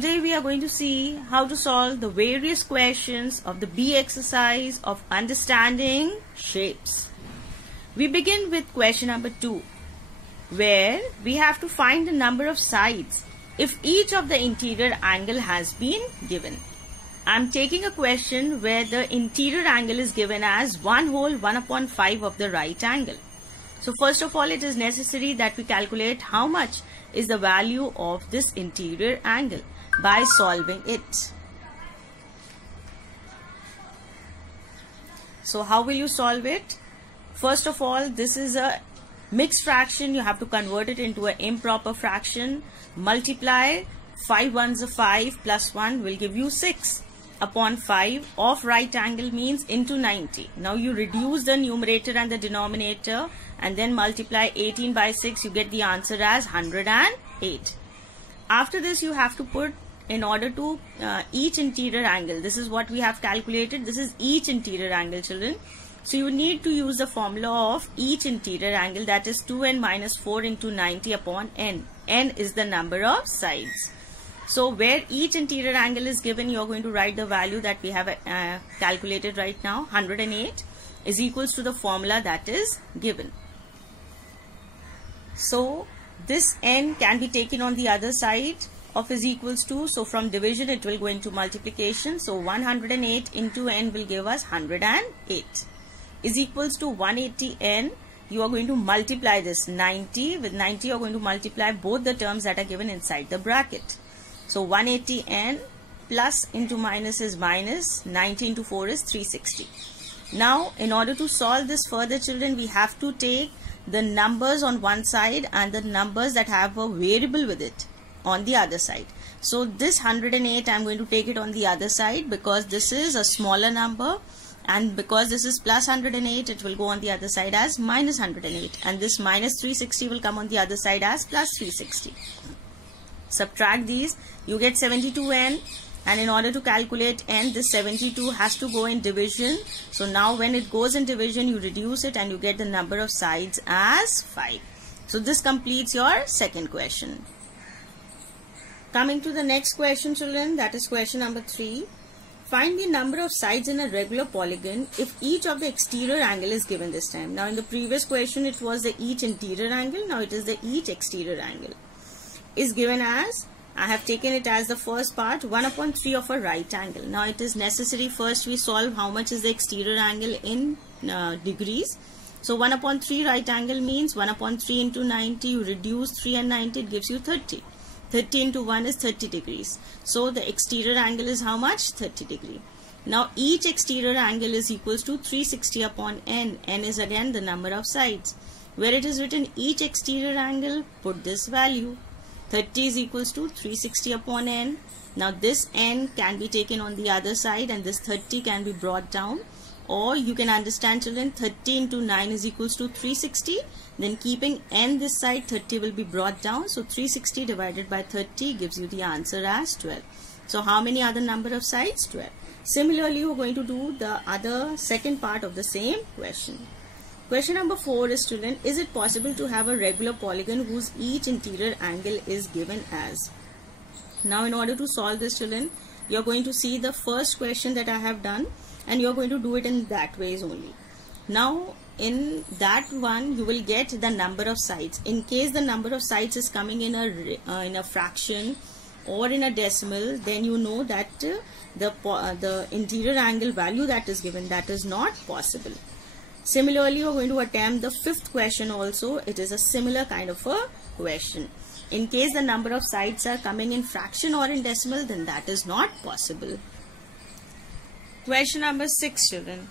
today we are going to see how to solve the various questions of the B exercise of understanding shapes. We begin with question number 2, where we have to find the number of sides if each of the interior angle has been given. I am taking a question where the interior angle is given as 1 whole 1/5 of the right angle. So first of all, it is necessary that we calculate how much is the value of this interior angle by solving it. So how will you solve it? First of all, this is a mixed fraction. You have to convert it into an improper fraction. Multiply 5 ones are 5 plus 1 will give you 6 upon 5 of right angle means into 90. Now you reduce the numerator and the denominator and then multiply 18 by 6. You get the answer as 108. After this you have to put in order to each interior angle. This is what we have calculated. This is each interior angle, children. So you need to use the formula of each interior angle, that is 2n minus 4 into 90 upon n. N is the number of sides. So where each interior angle is given, you are going to write the value that we have calculated right now. 108 is equals to the formula that is given. So this n can be taken on the other side of is equals to. So from division it will go into multiplication. So 108 into n will give us 108 is equals to 180n. You are going to multiply this 90 with 90. You are going to multiply both the terms that are given inside the bracket. So 180n plus into minus is minus, 90 into 4 is 360. Now in order to solve this further, children, we have to take the numbers on one side and the numbers that have a variable with it on the other side. So this 108, I am going to take it on the other side because this is a smaller number, and because this is plus 108, it will go on the other side as minus 108, and this minus 360 will come on the other side as plus 360. Subtract these, you get 72n, and in order to calculate n, this 72 has to go in division. So now when it goes in division, you reduce it and you get the number of sides as 5. So this completes your second question. Coming to the next question, children, that is question number 3. Find the number of sides in a regular polygon if each of the exterior angle is given this time. Now in the previous question it was the each interior angle, now it is the each exterior angle. Is given as, I have taken it as the first part, 1/3 of a right angle. Now it is necessary first we solve how much is the exterior angle in degrees. So 1/3 right angle means 1/3 into 90, you reduce 3 and 90, it gives you 30. 30 into 1 is 30 degrees. So the exterior angle is how much? 30 degree. Now each exterior angle is equals to 360 upon n. N is again the number of sides. Where it is written each exterior angle, put this value. 30 is equals to 360 upon n. Now this n can be taken on the other side and this 30 can be brought down. Or you can understand, children, 30 into 9 is equals to 360. Then keeping n this side, 30 will be brought down. So 360 divided by 30 gives you the answer as 12. So how many are the number of sides? 12. Similarly, we are going to do the other second part of the same question. Question number 4 is, children, is it possible to have a regular polygon whose each interior angle is given as? Now in order to solve this, children, you are going to see the first question that I have done and you are going to do it in that ways only. Now in that one you will get the number of sides. In case the number of sides is coming in a fraction or in a decimal, then you know that the interior angle value that is given, that is not possible. Similarly, we are going to attempt the fifth question also. It is a similar kind of a question. In case the number of sides are coming in fraction or in decimal, then that is not possible. Question number 6, children.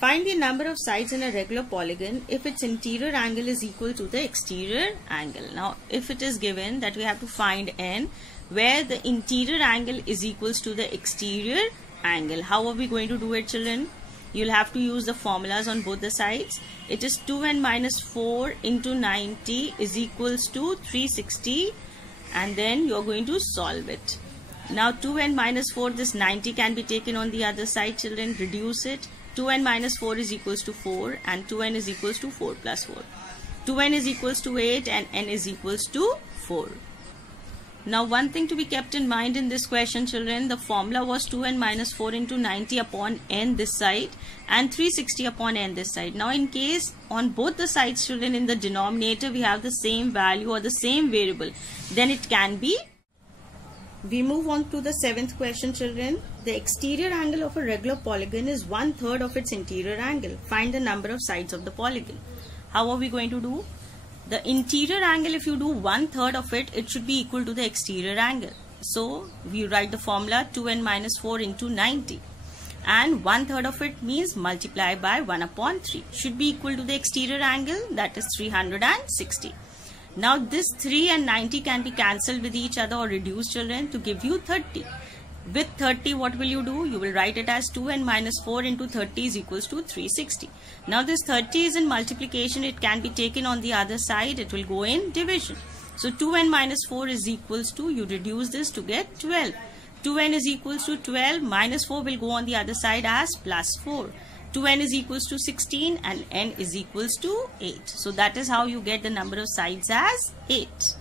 Find the number of sides in a regular polygon if its interior angle is equal to the exterior angle. Now, if it is given that we have to find n, where the interior angle is equals to the exterior angle. How are we going to do it, children? You'll have to use the formulas on both the sides. It is 2n minus 4 into 90 is equals to 360, and then you're going to solve it. Now 2n minus 4, this 90 can be taken on the other side, children. Reduce it. 2n minus 4 is equals to 4 and 2n is equals to 4 plus 4. 2n is equals to 8 and n is equals to 4. Now one thing to be kept in mind in this question, children, the formula was 2n minus 4 into 90 upon n this side and 360 upon n this side. Now in case on both the sides, children, in the denominator we have the same value or the same variable, then it can be. We move on to the 7th question, children. The exterior angle of a regular polygon is 1/3 of its interior angle. Find the number of sides of the polygon. How are we going to do? The interior angle, if you do 1/3 of it, it should be equal to the exterior angle. So we write the formula 2n minus 4 into 90. And 1/3 of it means multiply by 1 upon 3. Should be equal to the exterior angle, that is 360. Now this 3 and 90 can be cancelled with each other or reduced, children, to give you 30. With 30, what will you do? You will write it as 2n minus 4 into 30 is equals to 360. Now this 30 is in multiplication. It can be taken on the other side. It will go in division. So 2n minus 4 is equals to, you reduce this to get 12. 2n is equals to 12. Minus 4 will go on the other side as plus 4. 2n is equals to 16 and n is equals to 8. So that is how you get the number of sides as 8.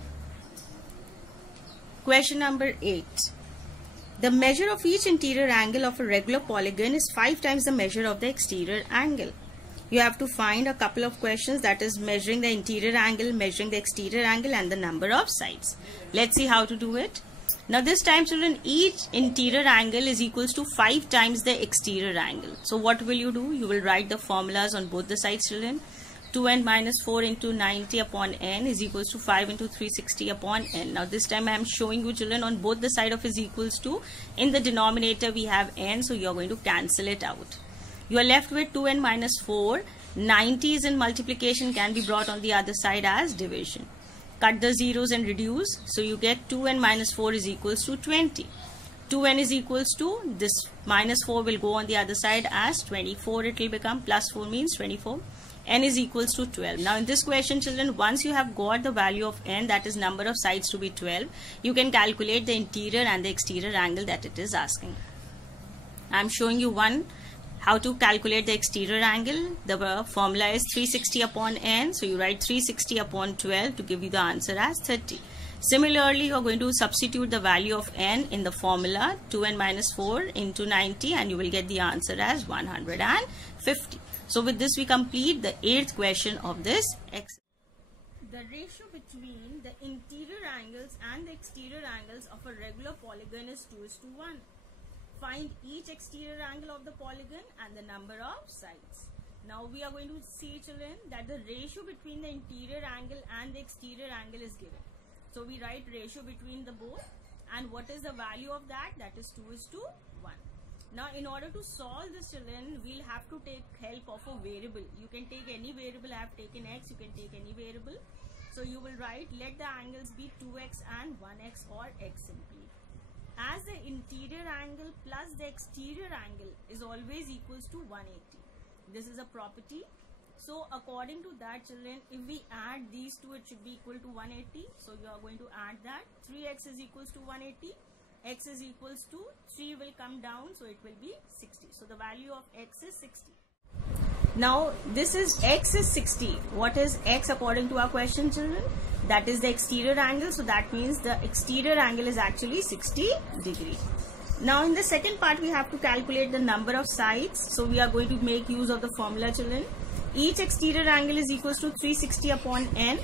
Question number 8. The measure of each interior angle of a regular polygon is 5 times the measure of the exterior angle. You have to find a couple of questions, that is measuring the interior angle, measuring the exterior angle and the number of sides. Let's see how to do it. Now this time, children, each interior angle is equals to 5 times the exterior angle. So what will you do? You will write the formulas on both the sides, children. 2n minus 4 into 90 upon n is equals to 5 into 360 upon n. Now this time I am showing you, children, on both the side of is equals to. In the denominator we have n, so you are going to cancel it out. You are left with 2n minus 4. 90 is in multiplication, can be brought on the other side as division. Cut the zeros and reduce. So you get 2n minus 4 is equals to 20. 2n is equals to, this minus 4 will go on the other side as 24. It will become plus 4 means 24. N is equals to 12. Now in this question, children, once you have got the value of n, that is number of sides to be 12, you can calculate the interior and the exterior angle that it is asking. I am showing you how to calculate the exterior angle. The formula is 360 upon n. So you write 360 upon 12 to give you the answer as 30. Similarly, you are going to substitute the value of n in the formula 2n minus 4 into 90 and you will get the answer as 150. So with this we complete the 8th question of this exercise. The ratio between the interior angles and the exterior angles of a regular polygon is 2:1. Find each exterior angle of the polygon and the number of sides. Now we are going to see, children, that the ratio between the interior angle and the exterior angle is given. So we write ratio between the both, and what is the value of that? That is 2:1. Now in order to solve this, children, we'll have to take help of a variable. You can take any variable. I have taken x, you can take any variable. So you will write, let the angles be 2x and 1x or x simply. As the interior angle plus the exterior angle is always equals to 180. This is a property. So according to that, children, if we add these two, it should be equal to 180. So you are going to add that. 3x is equals to 180. X is equals to 3 will come down, so it will be 60. So the value of x is 60. Now this is x is 60. What is x according to our question, children? That is the exterior angle. So that means the exterior angle is actually 60 degrees. Now in the second part we have to calculate the number of sides. So we are going to make use of the formula, children. Each exterior angle is equals to 360 upon n.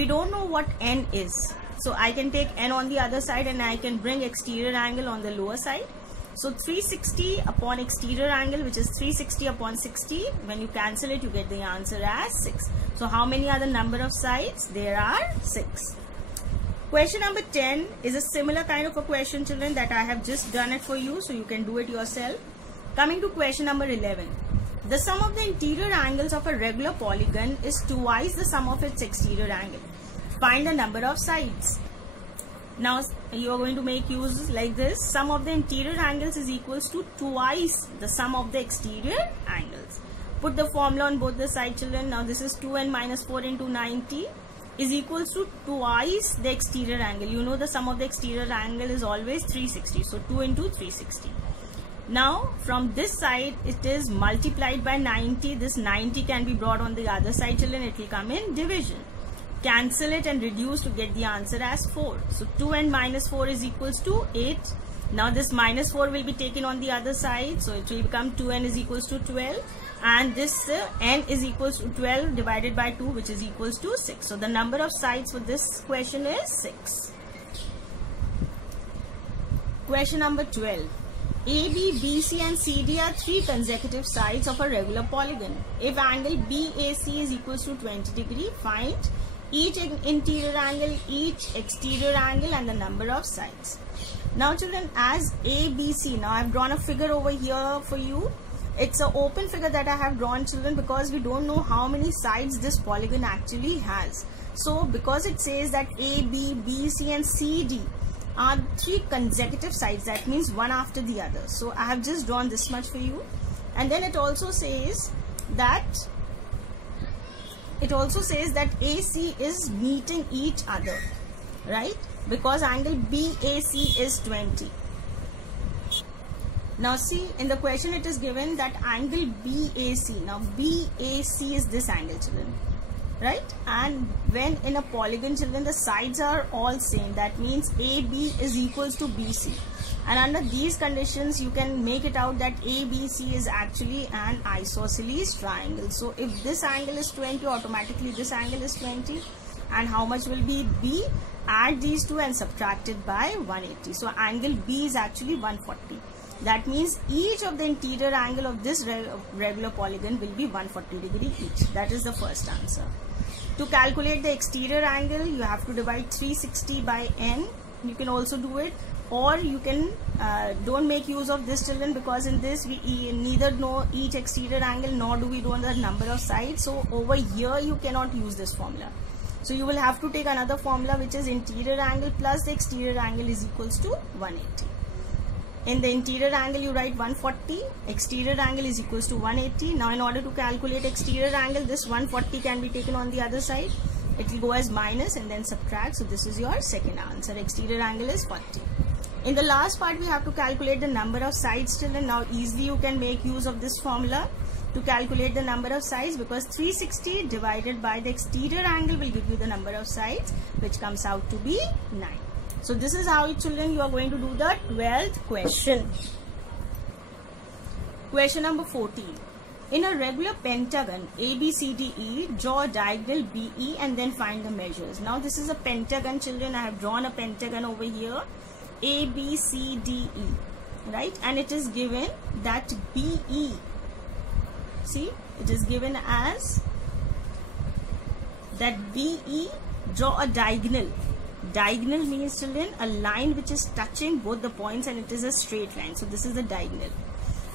We don't know what n is. So I can take n on the other side and I can bring exterior angle on the lower side. So 360 upon exterior angle, which is 360 upon 60. When you cancel it, you get the answer as 6. So how many are the number of sides? There are 6. Question number 10 is a similar kind of a question, children, that I have just done it for you. So you can do it yourself. Coming to question number 11. The sum of the interior angles of a regular polygon is twice the sum of its exterior angle. Find the number of sides. Now you are going to make use like this. Sum of the interior angles is equals to twice the sum of the exterior angles. Put the formula on both the sides, children. Now this is 2n minus 4 into 90 is equals to twice the exterior angle. You know the sum of the exterior angle is always 360. So 2 into 360. Now from this side it is multiplied by 90. This 90 can be brought on the other side, children. It will come in division. cancel it and reduce to get the answer as 4. So 2n minus 4 is equals to 8. Now this minus 4 will be taken on the other side, so it will become 2n is equals to 12, and this n is equals to 12 divided by 2, which is equals to 6. So the number of sides for this question is 6. Question number 12. AB, BC and CD are three consecutive sides of a regular polygon. If angle BAC is equals to 20 degree, find each interior angle, each exterior angle and the number of sides. Now children, as ABC, now I have drawn a figure over here for you. It's an open figure that I have drawn, children, because we don't know how many sides this polygon actually has. So because it says that AB, BC and CD are three consecutive sides, that means one after the other. So I have just drawn this much for you. And then it also says that AC is meeting each other, right? Because angle BAC is 20. Now see, in the question it is given that angle BAC. Now BAC is this angle, children, right? And when in a polygon, children, the sides are all same, that means AB is equals to BC. And under these conditions, you can make it out that ABC is actually an isosceles triangle. So if this angle is 20, automatically this angle is 20. And how much will be B? Add these two and subtract it by 180. So angle B is actually 140. That means each of the interior angle of this regular polygon will be 140 degree each. That is the first answer. To calculate the exterior angle, you have to divide 360 by n. You can also do it, or you can don't make use of this, children, because in this we neither know each exterior angle nor do we know the number of sides. So over here you cannot use this formula. So you will have to take another formula, which is interior angle plus the exterior angle is equals to 180. In the interior angle you write 140, exterior angle is equals to 180. Now in order to calculate exterior angle, this 140 can be taken on the other side. It will go as minus and then subtract. So this is your second answer. Exterior angle is 40. In the last part we have to calculate the number of sides, children. Now easily you can make use of this formula to calculate the number of sides, because 360 divided by the exterior angle will give you the number of sides, which comes out to be 9. So this is how, children, you are going to do the 12th question. Question number 14. In a regular pentagon ABCDE, draw a diagonal BE and then find the measures. Now this is a pentagon, children. I have drawn a pentagon over here, ABCDE, right? And it is given that BE, see, it is given as that BE, draw a diagonal. Diagonal means, children, a line which is touching both the points and it is a straight line. So this is the diagonal.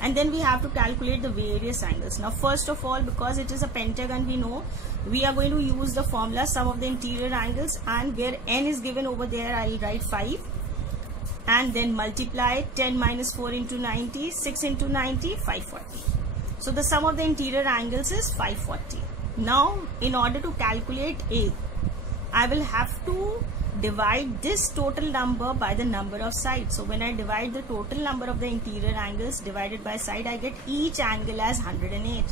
And then we have to calculate the various angles. Now first of all, because it is a pentagon, we know we are going to use the formula sum of the interior angles, and where n is given over there, I will write 5 and then multiply 10 minus 4 into 90, 6 into 90, 540. So the sum of the interior angles is 540. Now in order to calculate A, I will have to divide this total number by the number of sides. So when I divide the total number of the interior angles divided by side, I get each angle as 108.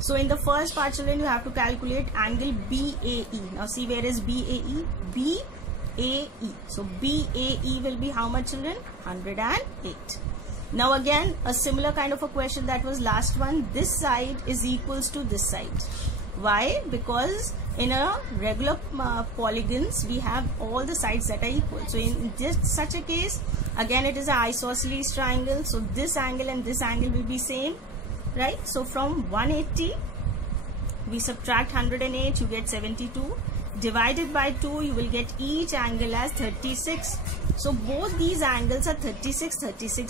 So in the first part, children, you have to calculate angle BAE. Now see, where is BAE? BAE. So BAE will be how much, children? 108. Now again, a similar kind of a question that was last one. This side is equals to this side. Why? Because in a regular polygons, we have all the sides that are equal. So in just such a case, again it is an isosceles triangle. So this angle and this angle will be same, right? So from 180, we subtract 108, you get 72. Divided by 2, you will get each angle as 36. So both these angles are 36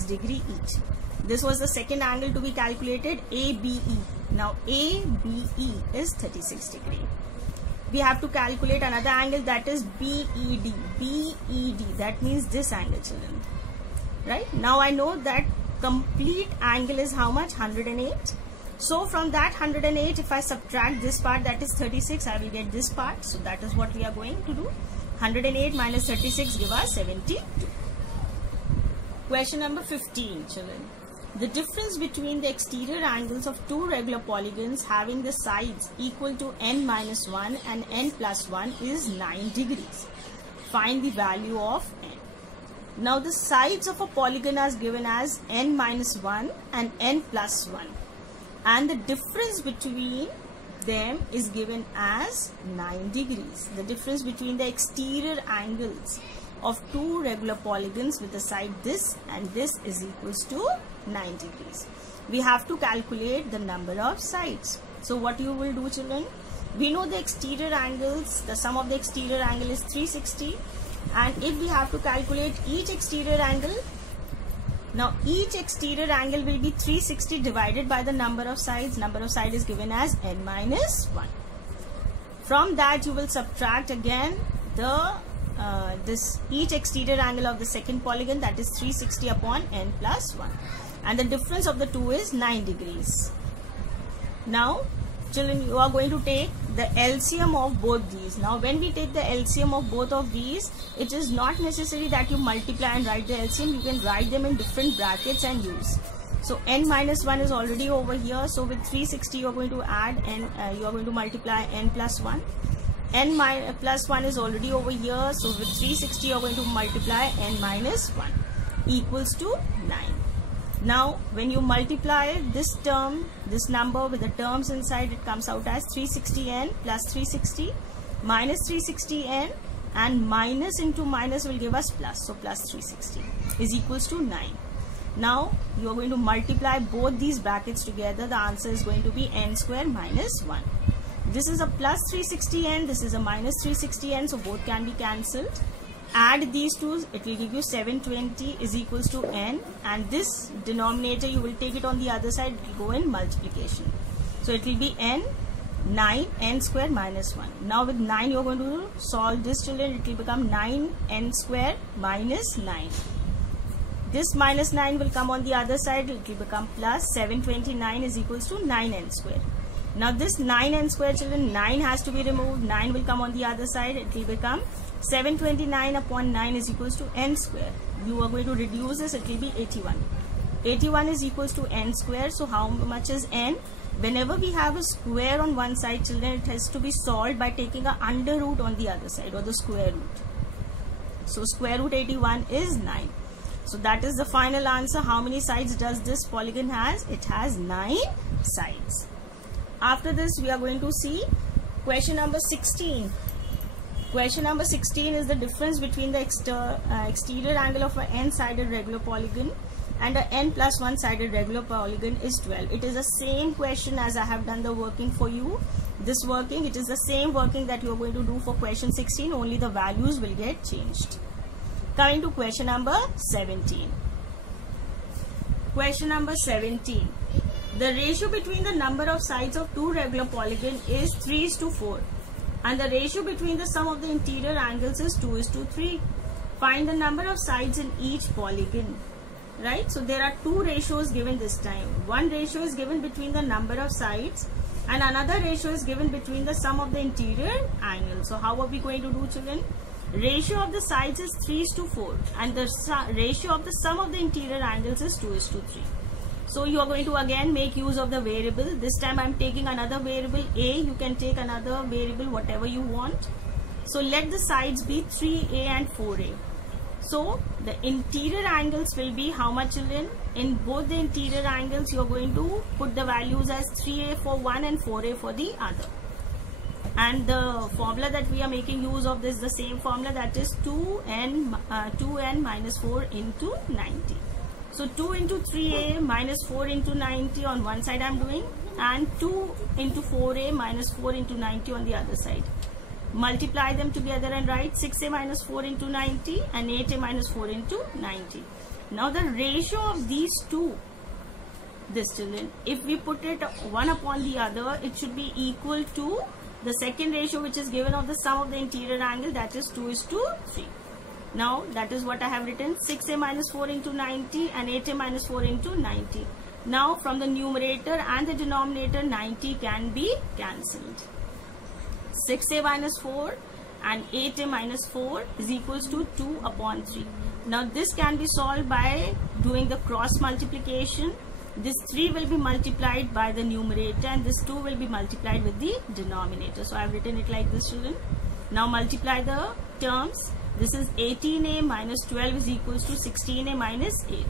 degree each. This was the second angle to be calculated, ABE. Now ABE is 36 degree. We have to calculate another angle, that is BED. BED, that means this angle, children. Right? Now I know that complete angle is how much? 108. So from that 108, if I subtract this part, that is 36, I will get this part. So that is what we are going to do. 108 minus 36 give us 72. Question number 15, children. The difference between the exterior angles of two regular polygons having the sides equal to n minus 1 and n plus 1 is 9 degrees. Find the value of n. Now the sides of a polygon are given as n minus 1 and n plus 1, and the difference between them is given as 9 degrees. The difference between the exterior angles of two regular polygons with the side this and this is equals to 9 degrees. We have to calculate the number of sides. So what you will do, children? We know the exterior angles, the sum of the exterior angle is 360, and if we have to calculate each exterior angle, now each exterior angle will be 360 divided by the number of sides. Number of side is given as n minus 1. From that you will subtract again the each exterior angle of the second polygon, that is 360 upon n plus 1, and the difference of the two is 9 degrees. Now children, you are going to take the LCM of both these. Now when we take the LCM of both of these, it is not necessary that you multiply and write the LCM. You can write them in different brackets and use. So n minus 1 is already over here, so with 360 you are going to add n, you are going to multiply n plus 1. N plus 1 is already over here, so with 360 you are going to multiply n minus 1 equals to 9. Now when you multiply this term, this number with the terms inside, it comes out as 360n plus 360 minus 360n, and minus into minus will give us plus, so plus 360 is equals to 9. Now you are going to multiply both these brackets together. The answer is going to be n square minus 1. This is a plus 360n, this is a minus 360n, so both can be cancelled. Add these two, it will give you 720 is equals to n, and this denominator you will take it on the other side, it will go in multiplication. So it will be n, 9, n square minus 1. Now with 9 you are going to solve this, children. It will become 9n square minus 9. This minus 9 will come on the other side, it will become plus 729 is equals to 9n square. Now this 9n square, children, 9 has to be removed, 9 will come on the other side, it will become 729 upon 9 is equals to n square. You are going to reduce this, it will be 81. 81 is equals to n square, so how much is n? Whenever we have a square on one side, children, it has to be solved by taking a under root on the other side, or the square root. So square root 81 is 9. So that is the final answer. How many sides does this polygon has? It has 9 sides. After this we are going to see question number 16. Question number 16 is the difference between the exterior angle of an n-sided regular polygon and a n plus 1 sided regular polygon is 12. It is the same question as I have done the working for you. This working, it is the same working that you are going to do for question 16, only the values will get changed. Coming to question number 17. Question number 17. The ratio between the number of sides of two regular polygons is 3:4, and the ratio between the sum of the interior angles is 2:3. Find the number of sides in each polygon. Right? So there are two ratios given this time. One ratio is given between the number of sides, and another ratio is given between the sum of the interior angles. So how are we going to do, children? Ratio of the sides is 3:4, and the ratio of the sum of the interior angles is 2:3. So you are going to again make use of the variable. This time I am taking another variable a. You can take another variable, whatever you want. So let the sides be 3a and 4a. So the interior angles will be how much, children? In both the interior angles you are going to put the values as 3a for one and 4a for the other. And the formula that we are making use of this, the same formula, that is 2n minus 4 into 90. So 2 into 3a minus 4 into 90 on one side I am doing, and 2 into 4a minus 4 into 90 on the other side. Multiply them together and write 6a minus 4 into 90 and 8a minus 4 into 90. Now the ratio of these two, this, children, if we put it one upon the other, it should be equal to the second ratio which is given of the sum of the interior angle, that is 2:3. Now that is what I have written, 6a minus 4 into 90 and 8a minus 4 into 90. Now from the numerator and the denominator 90 can be cancelled. 6a minus 4 and 8a minus 4 is equals to 2 upon 3. Now this can be solved by doing the cross multiplication. This 3 will be multiplied by the numerator and this 2 will be multiplied with the denominator. So I have written it like this, children. Now multiply the terms. This is 18a minus 12 is equals to 16a minus 8.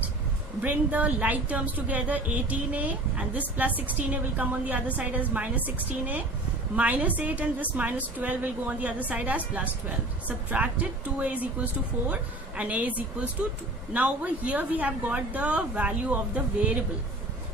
Bring the like terms together, 18a and this plus 16a will come on the other side as minus 16a. Minus 8 and this minus 12 will go on the other side as plus 12. Subtract it, 2a is equals to 4 and a is equals to 2. Now over here we have got the value of the variable.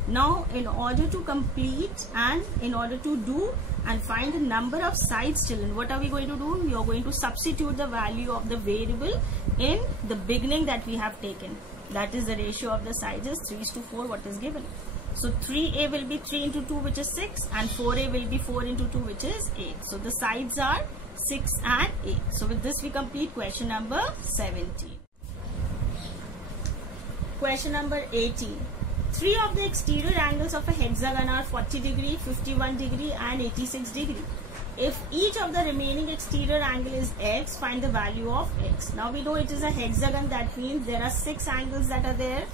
Now in order to complete and in order to do and find the number of sides, children, what are we going to do? We are going to substitute the value of the variable in the beginning that we have taken. That is the ratio of the sides is 3:4 what is given. So 3a will be 3 into 2 which is 6 and 4a will be 4 into 2 which is 8. So the sides are 6 and 8. So with this we complete question number 17. Question number 18. 3 of the exterior angles of a hexagon are 40 degree, 51 degree and 86 degree. If each of the remaining exterior angle is x, find the value of x. Now we know it is a hexagon, that means there are 6 angles that are there.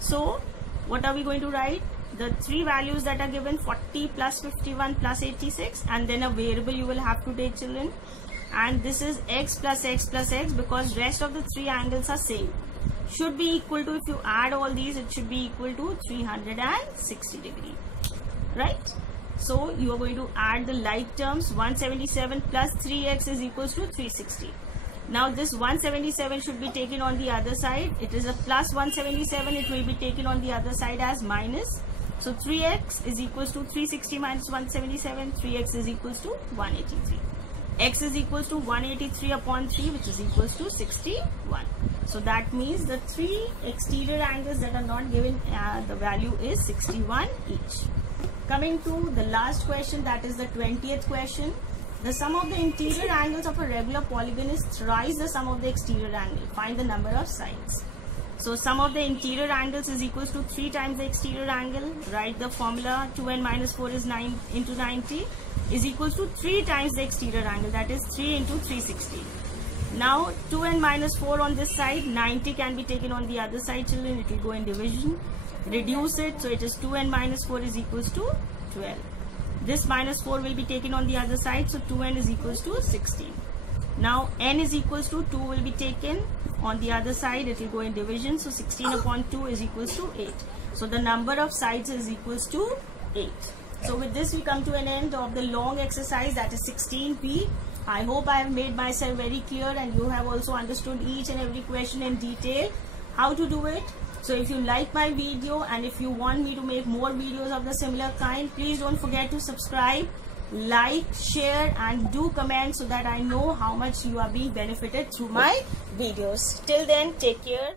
So what are we going to write? The 3 values that are given, 40 plus 51 plus 86, and then a variable you will have to take, children. And this is x plus x plus x because rest of the 3 angles are same. Should be equal to, if you add all these, it should be equal to 360 degree, right? So you are going to add the like terms. 177 plus 3x is equals to 360. Now this 177 should be taken on the other side. It is a plus 177. It will be taken on the other side as minus. So 3x is equals to 360 minus 177. 3x is equals to 183. X is equals to 183 upon 3 which is equals to 61. So that means the 3 exterior angles that are not given, the value is 61 each. Coming to the last question, that is the 20th question. The sum of the interior angles of a regular polygon is thrice the sum of the exterior angle. Find the number of sides. So sum of the interior angles is equals to 3 times the exterior angle. Write the formula. 2n minus 4 is 9 into 90 is equals to 3 times the exterior angle, that is 3 into 360. Now 2n minus 4 on this side, 90 can be taken on the other side, children. It will go in division. Reduce it, so it is 2n minus 4 is equals to 12. This minus 4 will be taken on the other side, so 2n is equals to 16. Now n is equals to 2 will be taken on the other side, it will go in division, so 16 upon 2 is equals to 8. So the number of sides is equals to 8. So with this we come to an end of the long exercise, that is 16p. I hope I have made myself very clear and you have also understood each and every question in detail, how to do it. So if you like my video and if you want me to make more videos of the similar kind, please don't forget to subscribe, like, share and do comment so that I know how much you are being benefited through my videos. Till then, take care.